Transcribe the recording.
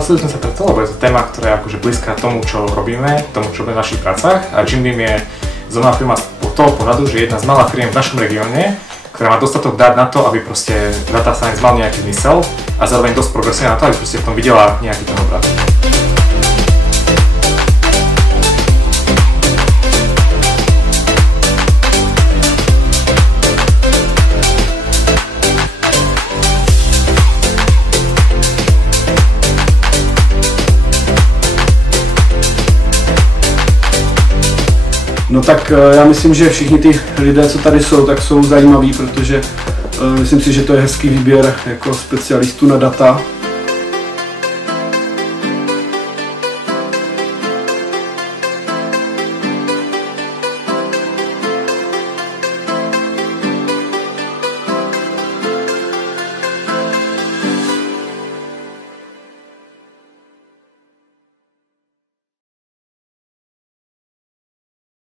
Prihlásili sme sa preto, lebo je to téma, ktorá je akože blízka tomu, čo robíme, tomu, čo robíme v našich pracách. A Jimbeam je zaujímavá firma z toho pohľadu, že je jedna z malých firiem v našom regióne, ktorá má dostatok dát na to, aby proste data science mal nejaký zmysel a zároveň dosť progresuje na to, aby proste v tom videla nejaký ten obrat. No tak já myslím, že všichni ty lidé, co tady jsou, tak jsou zajímaví, protože myslím si, že to je hezký výběr jako specialistů na data.